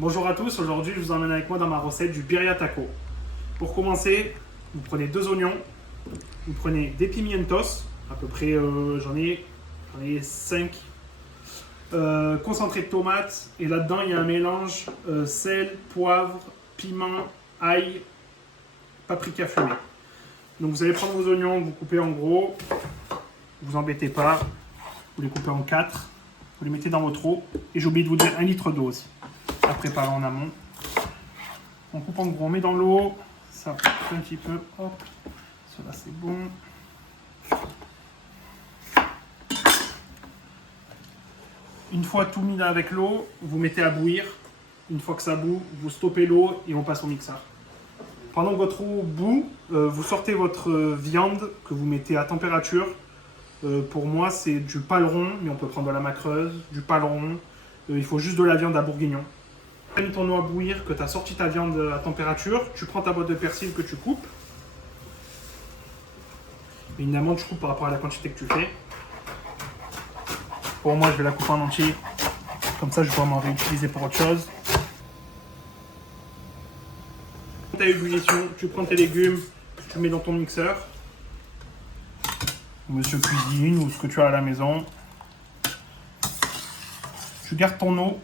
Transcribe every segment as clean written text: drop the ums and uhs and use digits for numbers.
Bonjour à tous, aujourd'hui je vous emmène avec moi dans ma recette du birria taco. Pour commencer, vous prenez 2 oignons, vous prenez des pimientos, à peu près j'en ai 5, concentré de tomates, et là-dedans il y a un mélange sel, poivre, piment, ail, paprika fumé. Donc vous allez prendre vos oignons, vous coupez en gros, vous embêtez pas, vous les coupez en 4, vous les mettez dans votre eau, et j'ai oublié de vous dire 1 litre d'eau aussi, à préparer en amont. On coupe en gros, on met dans l'eau, ça fait un petit peu, hop, cela c'est bon. Une fois tout mis avec l'eau, vous mettez à bouillir. Une fois que ça bout, vous stoppez l'eau et on passe au mixeur. Pendant que votre eau bout, vous sortez votre viande que vous mettez à température. Pour moi, c'est du paleron, mais on peut prendre de la macreuse, du paleron. Il faut juste de la viande à bourguignon. Tu as mis ton eau à bouillir, que tu as sorti ta viande à température, tu prends ta boîte de persil que tu coupes. Évidemment, tu coupes par rapport à la quantité que tu fais. Pour moi, je vais la couper en entier. Comme ça, je vais pouvoir m'en réutiliser pour autre chose. Ta ébullition, tu prends tes légumes, tu mets dans ton mixeur. Monsieur cuisine ou ce que tu as à la maison. Tu gardes ton eau.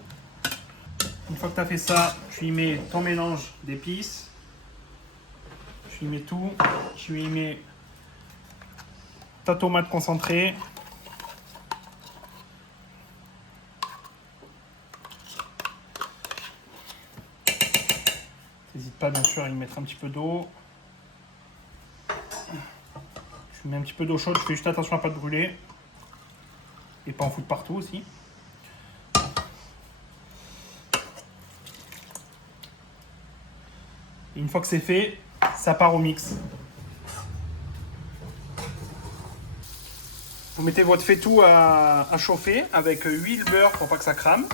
Une fois que tu as fait ça, tu y mets ton mélange d'épices. Tu y mets tout. Tu y mets ta tomate concentrée. N'hésite pas bien sûr à y mettre un petit peu d'eau. Tu mets un petit peu d'eau chaude, tu fais juste attention à ne pas te brûler. Et pas en foutre partout aussi. Et une fois que c'est fait, ça part au mix. Vous mettez votre faitout à chauffer avec huile, beurre pour pas que ça crame.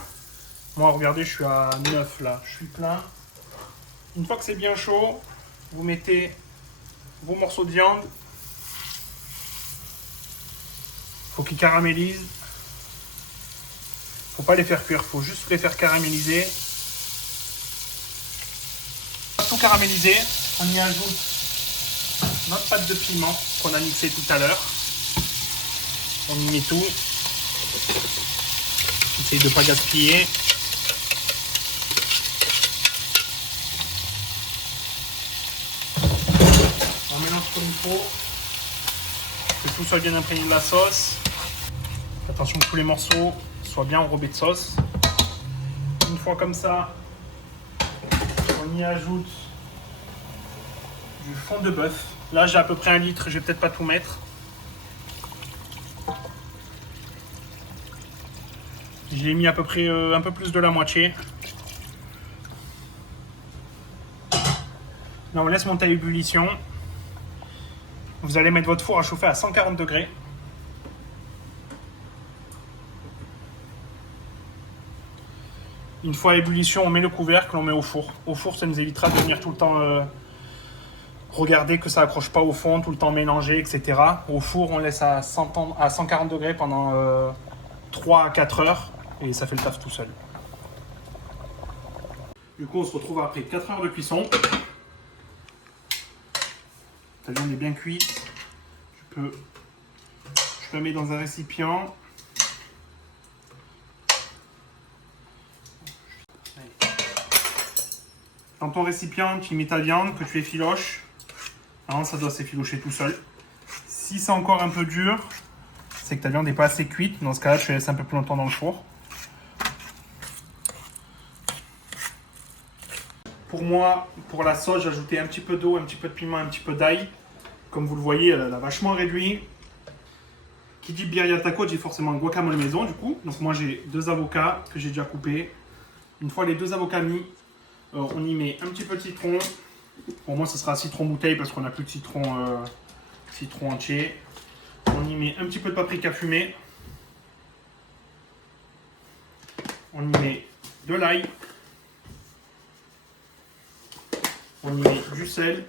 Moi, regardez, je suis à 9 là, je suis plein. Une fois que c'est bien chaud, vous mettez vos morceaux de viande. Il faut qu'ils caramélisent. Faut pas les faire cuire, faut juste les faire caraméliser. Tout caramélisé, on y ajoute notre pâte de piment qu'on a mixé tout à l'heure. On y met tout. Essaye de ne pas gaspiller. On mélange comme il faut. Que tout soit bien imprégné de la sauce. Attention que tous les morceaux soient bien enrobés de sauce. Une fois comme ça, on y ajoute du fond de bœuf. Là, j'ai à peu près 1 litre, je vais peut-être pas tout mettre. J'ai mis à peu près un peu plus de la moitié. Là, on laisse monter à ébullition. Vous allez mettre votre four à chauffer à 140 degrés. Une fois à ébullition, on met le couvercle, on met au four. Au four, ça nous évitera de venir tout le temps regarder que ça accroche pas au fond, tout le temps mélanger, etc. Au four, on laisse à 140 degrés pendant 3 à 4 heures et ça fait le taf tout seul. Du coup, on se retrouve après 4 heures de cuisson. Ta viande est bien cuite. Je la mets dans un récipient. Dans ton récipient, tu y mets ta viande que tu effiloches. Alors, ça doit s'effilocher tout seul. Si c'est encore un peu dur, c'est que ta viande n'est pas assez cuite. Dans ce cas-là, tu la laisses un peu plus longtemps dans le four. Pour moi, pour la sauce, j'ai ajouté un petit peu d'eau, un petit peu de piment, un petit peu d'ail. Comme vous le voyez, elle a vachement réduit. Qui dit birria taco, dit forcément guacamole maison du coup. Donc moi, j'ai 2 avocats que j'ai déjà coupés. Une fois les 2 avocats mis, on y met un petit peu de citron. Pour moi, ce sera citron bouteille parce qu'on n'a plus de citron entier. On y met un petit peu de paprika fumé. On y met de l'ail. On y met du sel.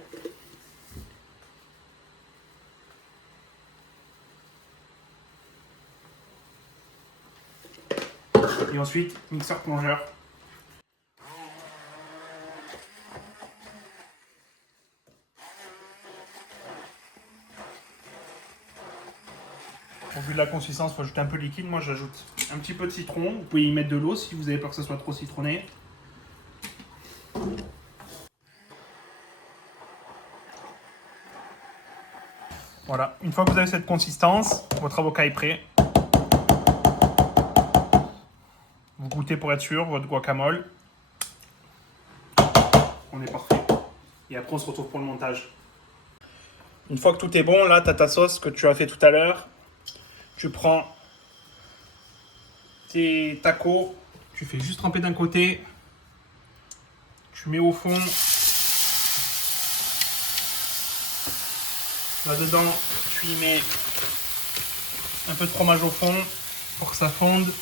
Et ensuite, mixeur plongeur. Au vu de la consistance, il faut ajouter un peu de liquide. Moi, j'ajoute un petit peu de citron. Vous pouvez y mettre de l'eau si vous avez peur que ce soit trop citronné. Voilà, une fois que vous avez cette consistance, votre avocat est prêt. Vous goûtez pour être sûr, votre guacamole. On est parfait. Et après, on se retrouve pour le montage. Une fois que tout est bon, là, tu as ta sauce que tu as fait tout à l'heure. Tu prends tes tacos, tu fais juste tremper d'un côté. Tu mets au fond. Là-dedans, tu y mets un peu de fromage au fond pour que ça fonde.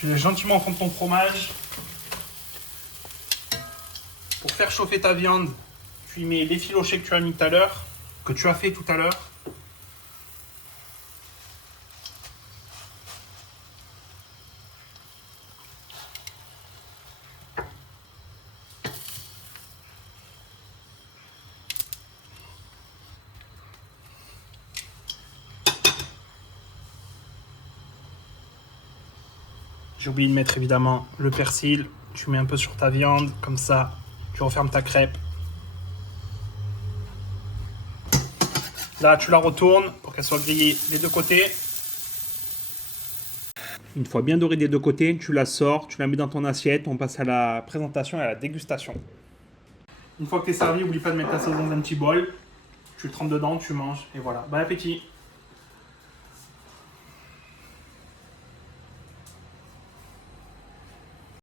Tu laisses gentiment fondre ton fromage. Pour faire chauffer ta viande, tu y mets l'effiloché que tu as mis tout à l'heure, que tu as fait tout à l'heure. J'ai oublié de mettre évidemment le persil. Tu mets un peu sur ta viande, comme ça, tu refermes ta crêpe. Là, tu la retournes pour qu'elle soit grillée des deux côtés. Une fois bien dorée des deux côtés, tu la sors, tu la mets dans ton assiette. On passe à la présentation et à la dégustation. Une fois que tu es servi, n'oublie pas de mettre ta sauce dans un petit bol. Tu le trempes dedans, tu manges et voilà. Bon appétit!